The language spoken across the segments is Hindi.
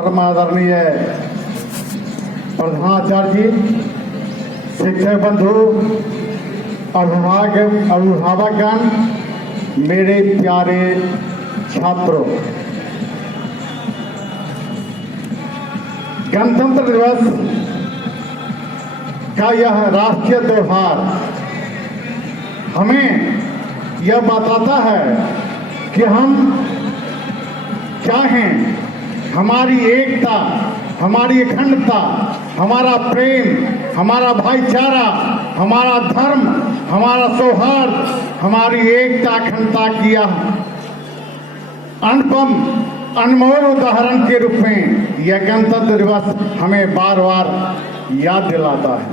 परमादरणीय प्रधानाचार्य जी, शिक्षक बंधु, अभिभावकगण, मेरे प्यारे छात्रों, गणतंत्र दिवस का यह राष्ट्रीय त्योहार हमें यह बताता है कि हम क्या हैं। हमारी एकता, हमारी अखंडता, हमारा प्रेम, हमारा भाईचारा, हमारा धर्म, हमारा सौहार्द, हमारी एकता अखंडता की अनुपम अनमोल उदाहरण के रूप में यह गणतंत्र दिवस हमें बार बार याद दिलाता है।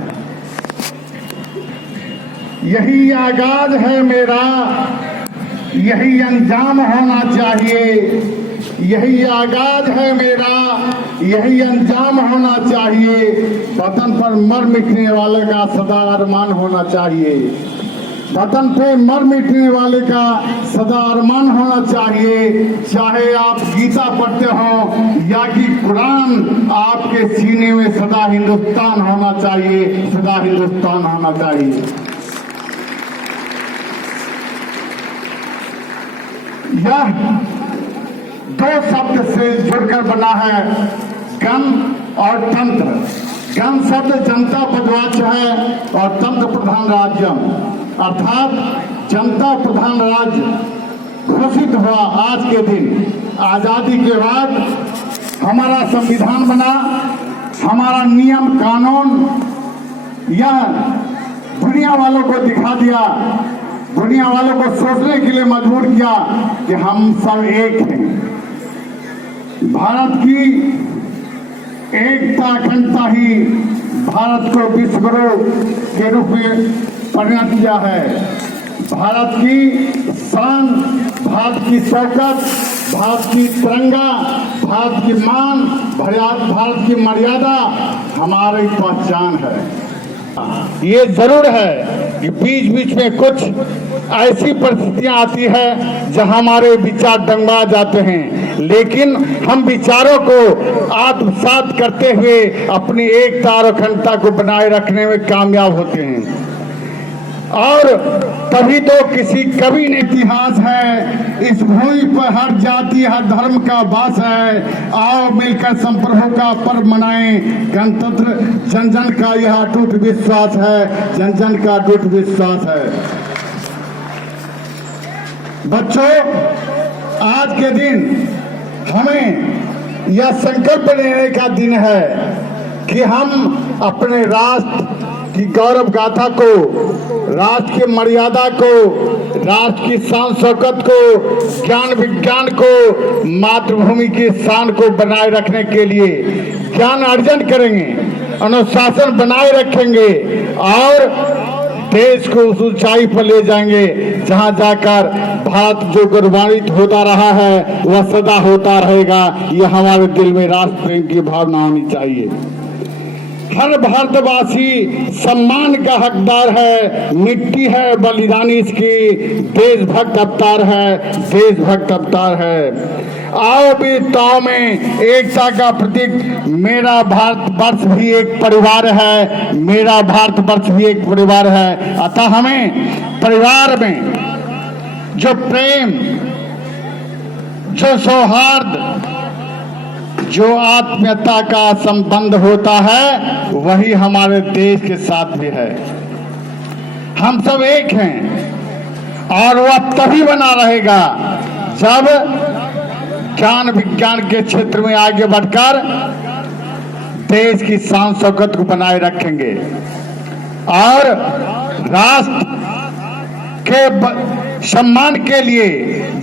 यही आगाज है मेरा, यही अंजाम होना चाहिए। यही आगाज है मेरा, यही अंजाम होना चाहिए। वतन पर मर मिटने वाले का सदा अरमान होना चाहिए। वतन पे मर मिटने वाले का सदा अरमान होना चाहिए। चाहे आप गीता पढ़ते हो या कि कुरान, आपके सीने में सदा हिंदुस्तान होना चाहिए, सदा हिंदुस्तान होना चाहिए। यह दो शब्द से जुड़कर बना है गण और तंत्र। गण शब्द जनता पदवाच्य है और तंत्र प्रधान राज्यम, अर्थात जनता प्रधान राज्य घोषित हुआ आज के दिन। आजादी के बाद हमारा संविधान बना, हमारा नियम कानून यह दुनिया वालों को दिखा दिया, दुनिया वालों को सोचने के लिए मजबूर किया कि हम सब एक हैं। भारत की एकता अखंडता ही भारत को विश्व गुरु के रूप में परिणत किया है। भारत की शान, भारत की शौकत, भारत की तिरंगा, भारत की मान, भारत की मर्यादा हमारी पहचान है। ये जरूर है कि बीच बीच में कुछ ऐसी परिस्थितियां आती है जहां हमारे विचार डगमगा जाते हैं, लेकिन हम विचारों को आत्मसात करते हुए अपनी एकता और अखंडता को बनाए रखने में कामयाब होते हैं। और तभी तो किसी कवि ने इतिहास है, इस भूमि पर हर जाति हर धर्म का वास है। आओ मिलकर संप्रभु का पर्व मनाएं, गणतंत्र जन जन का यह अटूट विश्वास है, जन जन का अटूट विश्वास है। बच्चों, आज के दिन हमें यह संकल्प लेने का दिन है कि हम अपने राष्ट्र की गौरव गाथा को, राष्ट्र की मर्यादा को, राष्ट्र की शान शौकत को, ज्ञान विज्ञान को, मातृभूमि की शान को बनाए रखने के लिए ज्ञान अर्जन करेंगे, अनुशासन बनाए रखेंगे और देश को उस ऊंचाई पर ले जाएंगे जहां जाकर भारत जो गौरवान्वित होता रहा है वह सदा होता रहेगा। यह हमारे दिल में राष्ट्र प्रेम की भावना होनी चाहिए। हर भारतवासी सम्मान का हकदार है, मिट्टी है बलिदानी इसकी, देशभक्त अवतार है, देशभक्त अवतार है। आओ वीरताओं में एकता का प्रतीक मेरा भारतवर्ष भी एक परिवार है, मेरा भारतवर्ष भी एक परिवार है। अतः हमें परिवार में जो प्रेम, जो सौहार्द, जो आत्मीयता का संबंध होता है वही हमारे देश के साथ भी है। हम सब एक हैं और वह तभी बना रहेगा जब ज्ञान विज्ञान के क्षेत्र में आगे बढ़कर देश की शान शौकत को बनाए रखेंगे और राष्ट्र के सम्मान के लिए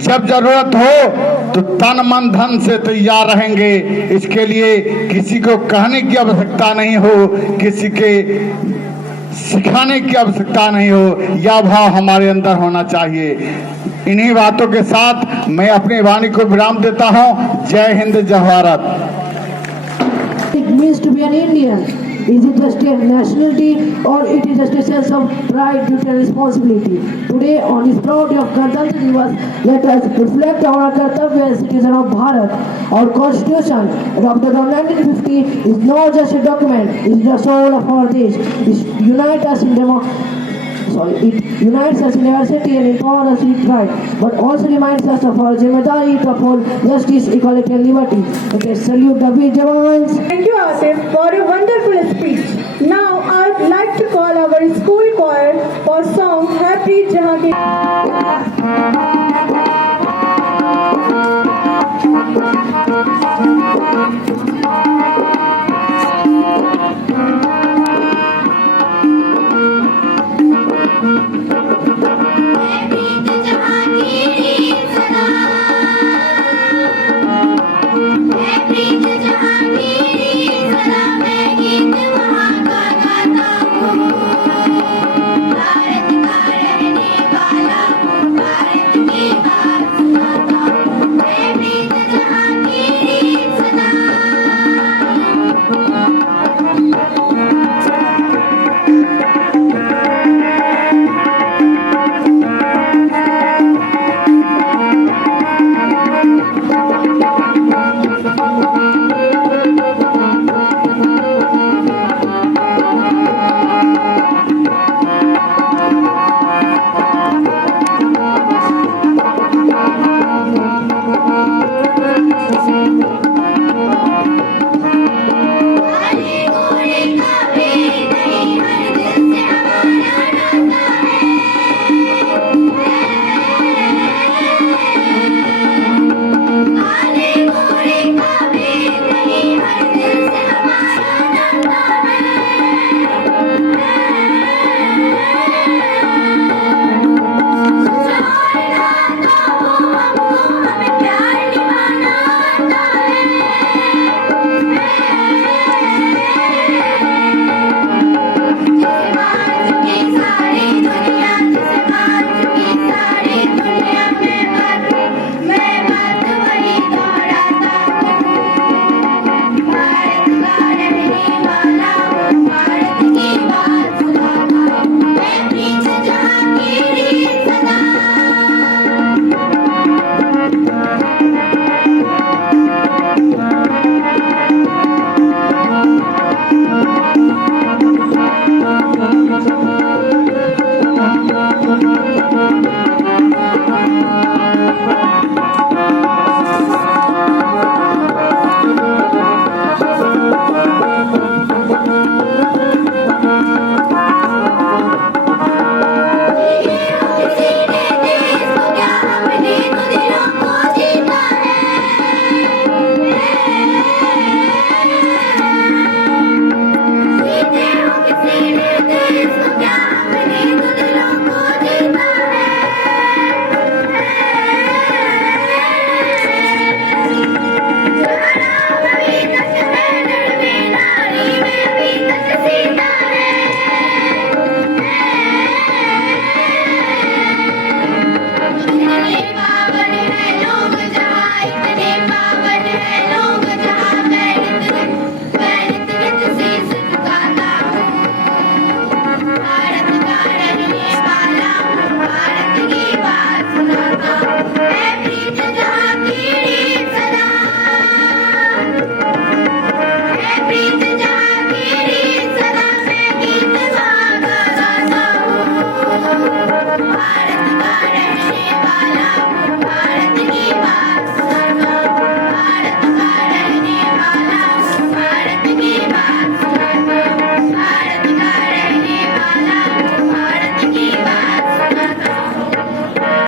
जब जरूरत हो तो तन मन धन से तैयार रहेंगे। इसके लिए किसी को कहने की आवश्यकता नहीं हो, किसी के सिखाने की आवश्यकता नहीं हो, यह भाव हमारे अंदर होना चाहिए। इन्हीं बातों के साथ मैं अपनी वाणी को विराम देता हूं। जय हिंद, जय Bharat. It means to be an Indian. Is it just a nationality or it is just a sense of pride, duty and responsibility? Today on this proud day of Ganatantra Divas, let us reflect on our kartavya as citizen of Bharat. Our constitution, adopted on 1950, is not just a document, it is the soul of our Desh. It unites us in it unites us in diversity and empowers us with right, but also reminds us of our zimmedari to uphold justice, equality and liberty. Okay, salute the Veer Jawans. Thank you, Asif, for a wonderful speech. Now, I'd like to call our school choir for song Happy Jahan Ke